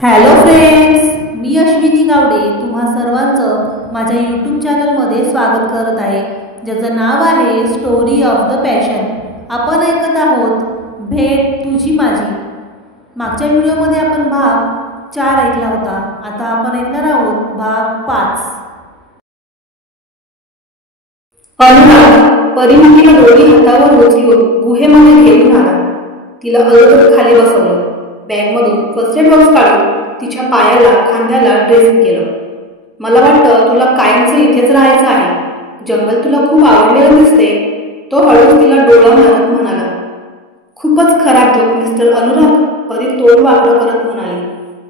Hello friends, मी अश्विनी गावडे तुम्हा सर्वांचं माझ्या यूट्यूब चॅनलमध्ये स्वागत करत आहे, ज्याचं नाव आहे स्टोरी ऑफ द पॅशन. आपण ऐकत आहोत भेट तुझी माझी. मागच्या व्हिडिओमध्ये आपण भाग 4 ऐकला होता. आता आपण ऐकणार आहोत भाग 5. अनुराग परिणीतीला दोन्ही हातावर उचलून गुहेमध्ये घेऊन आला. तिला अलगद खाली बसवलं. बॅगमधून फर्स्ट एड बॉक्स काढून तिच्या पायाला खांद्याला ड्रेसिंग केलं. मला वाटतं तुला कायमचं इथेच राहायचं आहे. जंगल तुला खूप आवडलेलं दिसते, तो हळूच तिला डोळा मारत म्हणाला. खूपच खराब जोक मिस्टर अनुराग, परी तोंड वाकडं करत म्हणाली.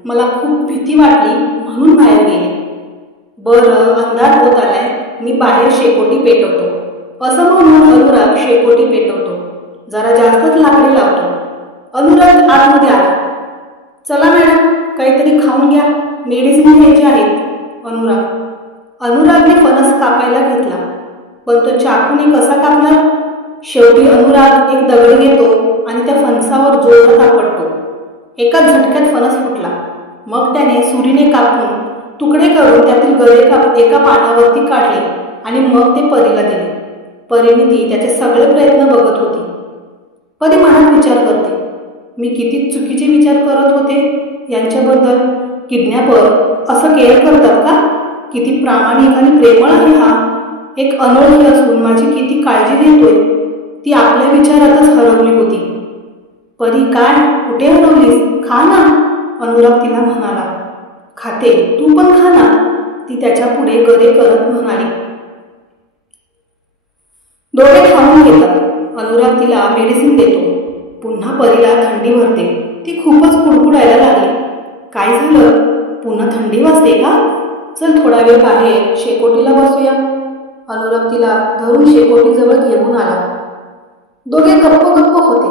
मला खूप भीती वाटली म्हणून बाहेर गेली. बरं, अंधार होत आलाय, मी बाहेर शेकोटी पेटवतो. असं म्हणून अनुराग शेकोटी पेटवतो. जरा जास्तच लाकडी लावतो. अनुराग आतमध्ये आला. चला मॅडम, काहीतरी खाऊन घ्या, मेडिसिन घ्यायची आहेत. अनुरागने फणस कापायला घेतला, पण तो चाकूने कसा कापणार? शेवटी अनुराग एक दगड घेतो आणि त्या फणसावर जोरात आपटतो. एका झटक्यात फणस फुटला. मग त्याने सुरीने कापून तुकडे करून त्यातील गळे एका पानावरती काढले आणि मग ते परीला दिले. परिणीती त्याचे सगळे प्रयत्न बघत होती. परी मनात विचार करते, मी किती चुकीचे विचार करत होते यांच्याबद्दल. किडनॅपर असं केअर करतात का? किती प्रामाणिक आणि प्रेमळ आहे हा. एक अनोळखी असून माझी किती काळजी घेतोय. ती आपल्या विचारातच हरवली होती. परी, काय कुठे हरवलीस? खा ना, अनुराग तिला म्हणाला. खाते, तू पण खा ना, ती त्याच्या पुढे गरे करत म्हणाली. दोघे खाऊन घेतात. अनुराग तिला मेडिसिन देतो. पुन्हा परीला थंडी भरते. ती खूपच कुडकुडायला लागली. काय झालं? पुन्हा थंडी वाजते का? चल थोडा वेळ बाहेर शेकोटीला बसूया. अनुराग तिला धरून शेकोटीजवळ घेऊन आला. दोघे गप्प होते.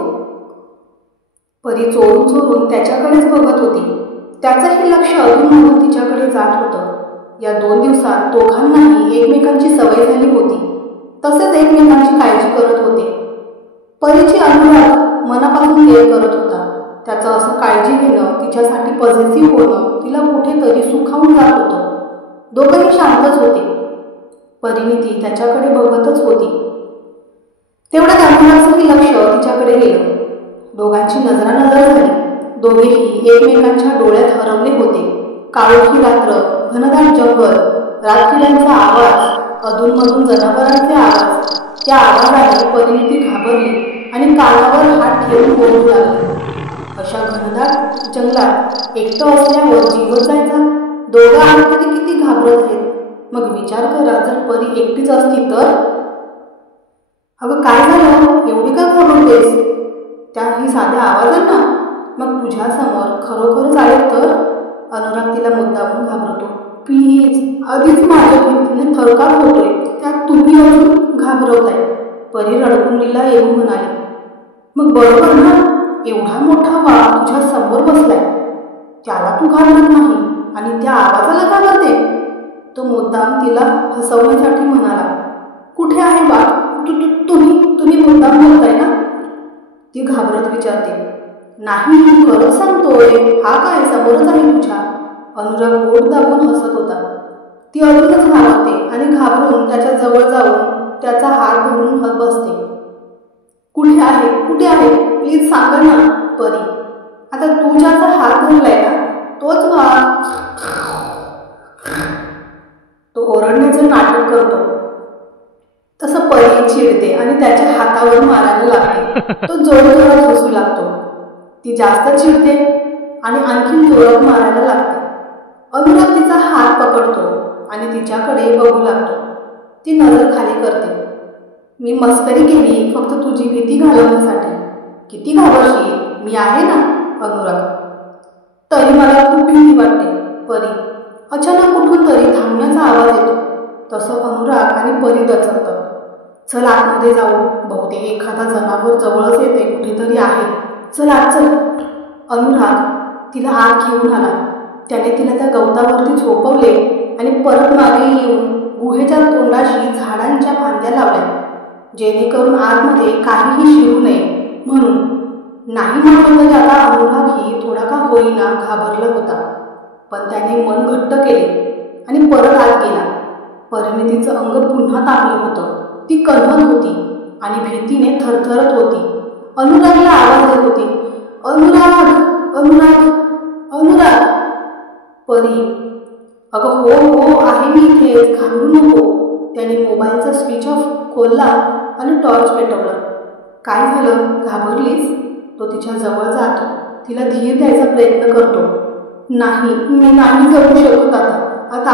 परी चोरून चोरून त्याच्याकडेच बघत होती. त्याचंही लक्ष अधूनमधून तिच्याकडे जात होतं. या 2 दिवसात दोघांनाही एकमेकांची सवय झाली होती. तसेच एकमेकांची काळजी करत होते. परीची अनुराग मनापासून केअर करत होता. त्याचं असं काळजी घेणं, तिच्यासाठी पॉझिटिव्ह होणं तिला कुठेतरी सुखावून जात होतं. दोघंही शांतच होते. परिणीती त्याच्याकडे बघतच होती. तेवढ्यात अनुरागचंही लक्ष तिच्याकडे गेलं. दोघांची नजरानजर झाली. दोघेही एकमेकांच्या डोळ्यात हरवले होते. काळोखी रात्र, घनदाट जंगल, रातकिड्यांचा आवाज, अधूनमधून जनावरांचे आवाज. त्या आवाजाने परिणीती घाबरली आणि कानावर हात ठेवून बोलू लागली. अशा घनदाट जंगलात एकटं असल्यावर जीवच जायचा. दोघं आले तरी किती घाबरत आहेत. मग विचार करा, जर परी एकटीच असती तर? अगं काय झालं? एवढी का घाबरतेस? त्याही साध्या आवाजांना? मग तुझ्यासमोर खरोखरच आले तर? अनुराग तिला मुद्दामून घाबरतो. प्लीज, आधीच माझ्या भीतीने थरकाप होतोय, त्यात तुम्ही अजून घाबरवताय. परी रडकुंडीला येऊन म्हणाली. मग बरोबर ना, एवढा मोठा वाघ तुझ्या समोर बसलाय, त्याला तू घाबरत नाही आणि त्या आवाजाला घाबरते? तो मुद्दाम तिला हसवण्यासाठी म्हणाला. कुठे आहे वाघ? तुम्ही मुद्दाम बोलताय ना? ती घाबरत विचारते. नाही, मी खरंच सांगतोय. हा काय, समोरच आहे तुझ्या. अनुराग बोट दाबून हसत होता. ती अजूनच घाबरते आणि घाबरून त्याच्या जवळ जाऊन त्याचा हात धरून बसते. कुठे आहे? प्लीज सांगा ना परी. आता तू ज्याचा हात धरलाय ना, तोच वाघ. तो ओरडण्याचं नाटक करतो. तसं परी चिडते आणि त्याच्या हातावर मारायला लागते. तो जोरात हसू लागतो. ती जास्त चिडते आणि आणखीन जोरात मारायला लागते. अनुराग तिचा हात पकडतो आणि तिच्याकडे बघू लागतो. ती नजर खाली करते. मी मस्करी केली फक्त तुझी भीती घालवण्यासाठी. किती घाबरशील, मी आहे ना. अनुराग, तरी मला खूप भीती वाटते. परी, अचानक कुठून तरी थांबण्याचा आवाज येतो. तसं अनुराग आणि परी दचकतात. चल आतमध्ये जाऊ, बहुतेक एखादा जनावर जवळच येते, कुठेतरी आहे. चल आत चल. अनुराग तिला आत घेऊन आला. त्याने तिला त्या गवतावरती झोपवले आणि परत मागे येऊन गुहेच्या तोंडाशी झाडांच्या फांद्या लावल्या, जेणेकरून आतमध्ये काहीही शिरू नये म्हणून. नाही म्हटलं तरी आता अनुरागही थोडा का होईना घाबरला होता. पण त्याने मन घट्ट केले आणि परत आत गेला. परिणितीचं अंग पुन्हा तापलं होतं. ती कणवत होती आणि भीतीने थरथरत होती. अनुरागला आवाज देत होती, अनुराग, अनुराग, अनुराग. परी, अगं हो हो आहे मी इथे, घाबरू नको. त्याने मोबाईलचा स्विच ऑफ खोलला आणि टॉर्च पेटवलं. काय झालं, घाबरलीस? तो तिच्या जवळ जातो, तिला धीर द्यायचा प्रयत्न करतो. नाही, मी नाही जाऊ शकत आता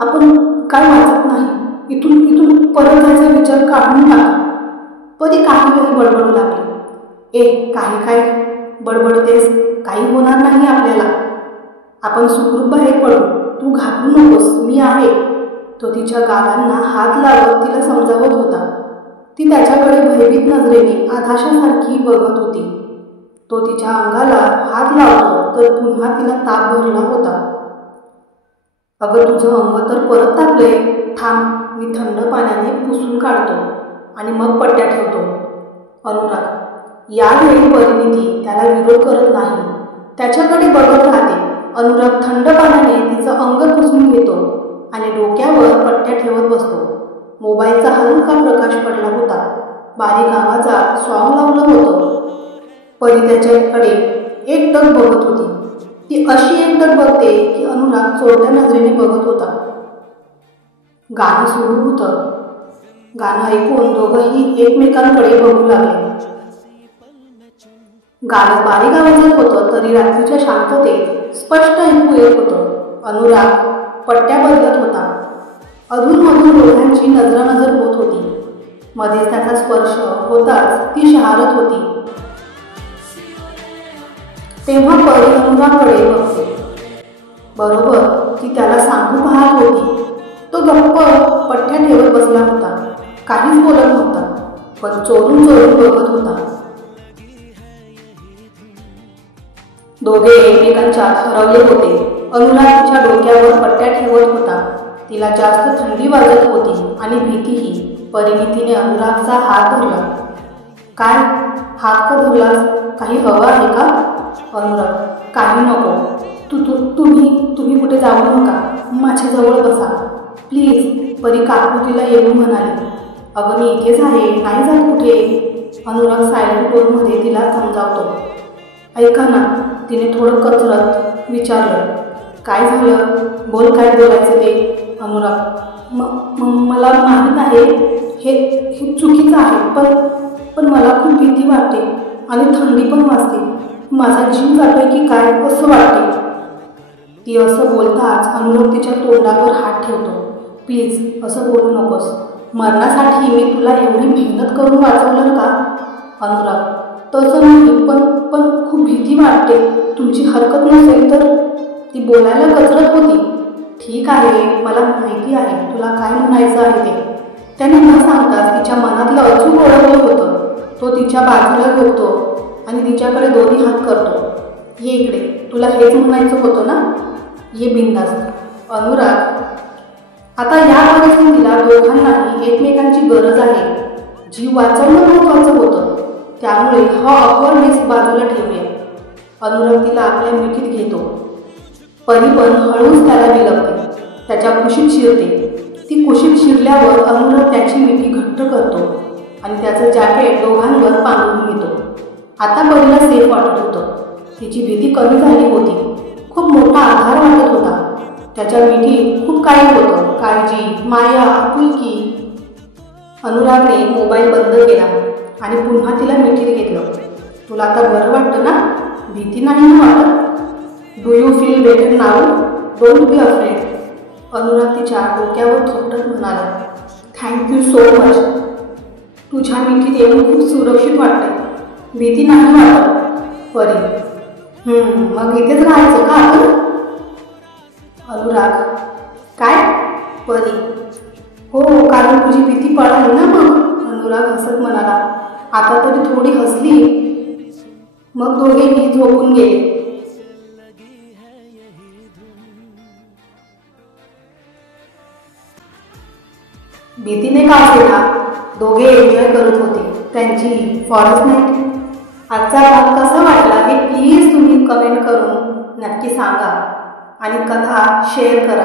आपण काय वाचत नाही. इथून परत जायचा विचार काढून टाक. परी काही बडबडू लागली. काही काय बडबडतेस? काही होणार नाही आपल्याला. आपण सुखरूप बाहेर पडू. तू घाबरू नकोस, मी आहे. तो तिच्या गालांना हात लावत तिला समजावत होता. ती त्याच्याकडे भयभीत नजरेने आधाशासारखी बघत होती. तो तिच्या अंगाला हात लावतो तर पुन्हा तिला ताप भरला होता. अगं तुझं अंग तर परत तापले. थांब, मी थंड पाण्याने पुसून काढतो आणि मग पट्ट्या ठेवतो. अनुराग. यावेळी परिणिती त्याला विरोध करत नाही, त्याच्याकडे बघत राहते. अनुराग थंड पाण्याने तिचं अंग पुसून घेतो आणि डोक्यावर पट्ट्या ठेवत बसतो. मोबाईलचा हलका प्रकाश पडला होता. बारीक आवाजात सॉंग लावलं होतं. परी त्याच्याकडे एकटक बघत होती. ती अशी एकटक बघते की अनुराग चोरट्या नजरेने बघत होता. गाणं सुरू होतं. गाणं ऐकून दोघंही एकमेकांकडे बघू लागले. गाणं बारीक आवाजात होतं तरी रात्रीच्या शांततेत स्पष्ट ऐकू येत होतं. अनुराग पट्ट्या बदलत होता. अधूनमधून दोघांची नजरानजर होत होती. मध्येच त्याचा स्पर्श होताच ती शहारत होती. तेव्हा परी अनुरागकडे बघते. बरोबर ती त्याला सांगू पाहत होती. तो गप्प पट्ट्या ठेवत बसला होता. काहीच बोलत नव्हता, पण चोरून बघत होता. दोघे एकमेकांच्यात हरवले होते. अनुराग तिच्या डोक्यावर पट्ट्या ठेवत होता. तिला जास्त थंडी वाजत होती आणि भीतीही. परिणितीने अनुरागचा हात धरला. काय, हात का धरलास? काही हवं आहे का? अनुराग. काही नको. तुम्ही कुठे जाऊ नका, माझ्याजवळ बसा प्लीज. परी काकू तिला येऊन म्हणाली. अगं मी इथेच आहे, नाही जात कुठे. अनुराग सायलेंट टोनमध्ये तिला समजावतो. ऐका ना, तिने थोडं कचरत विचारलं. काय झालं? बोल, काय बोलायचं ते. अनुराग. मला माहीत आहे हे चुकीचं आहे, पण मला खूप भीती वाटते आणि थंडी पण वाजते. माझा जीव जातोय की काय असं वाटते. ती असं बोलताच अनुराग तिच्या तोंडावर हात ठेवतो. प्लीज असं बोलू नकोस. मरणासाठी मी तुला एवढी मेहनत करून वाचवलं का? अनुराग. तसं नाही, पण खूप भीती वाटते. तुमची हरकत नसेल तर. ती बोलायला कचरत होती. ठीक आहे, मला माहिती आहे तुला काय म्हणायचं आहे ते. त्याने न सांगताच तिच्या मनातलं अचूक ओळखलं होतं. तो तिच्या बाजूला झोपतो आणि तिच्याकडे दोन्ही हात करतो. ये इकडे, तुला हेच म्हणायचं होतं ना? ये बिनधास्त. अनुराग. आता या परिस्थितीला दोघांनाही एकमेकांची गरज आहे. जीव वाचवणं महत्त्वाचं होतं. त्यामुळे हा ऑकवर्डनेस बाजूला ठेवूया. अनुराग तिला आपल्या मिठीत घेतो. परी पण हळूच त्याला विलपते. त्याच्या कुशीत शिरते. ती कुशीत शिरल्यावर अनुराग त्याची मिठी घट्ट करतो आणि त्याचं जॅकेट दोघांवर पांघरून घेतो. आता परीला सेफ वाटत होतं. तिची भीती कमी झाली होती. खूप मोठा आधार वाटत होता. त्याच्या मिठीत खूप काही होतं. काळजी, माया, आपुलकी. अनुरागने मोबाईल बंद केला आणि पुन्हा तिला मिठीत घेतलं. तुला आता बरं वाटतं ना? भीती नाही ना वाटत? Do you feel better now? Don't be afraid. Anurag तिच्या डोक्यावर थोपटत म्हणाला. Thank you so much. तुझ्या मिठीत येऊन खूप सुरक्षित वाटते. भीती नाही वाटत. परी. मग इथेच राहायचं का आपण? अनुराग. काय? परी. हो, कारण तुझी भीती पळाली ना मग. अनुराग हसत म्हणाला. आता तरी थोडी हसली. मग दोघेही झोपून गेले. भीतीने का असेना दोघे एन्जॉय करत होते त्यांची फॉरेस्ट नाईट. आजचा भाग कसा वाटला हे प्लीज तुम्ही कमेंट करून नक्की सांगा आणि कथा शेअर करा.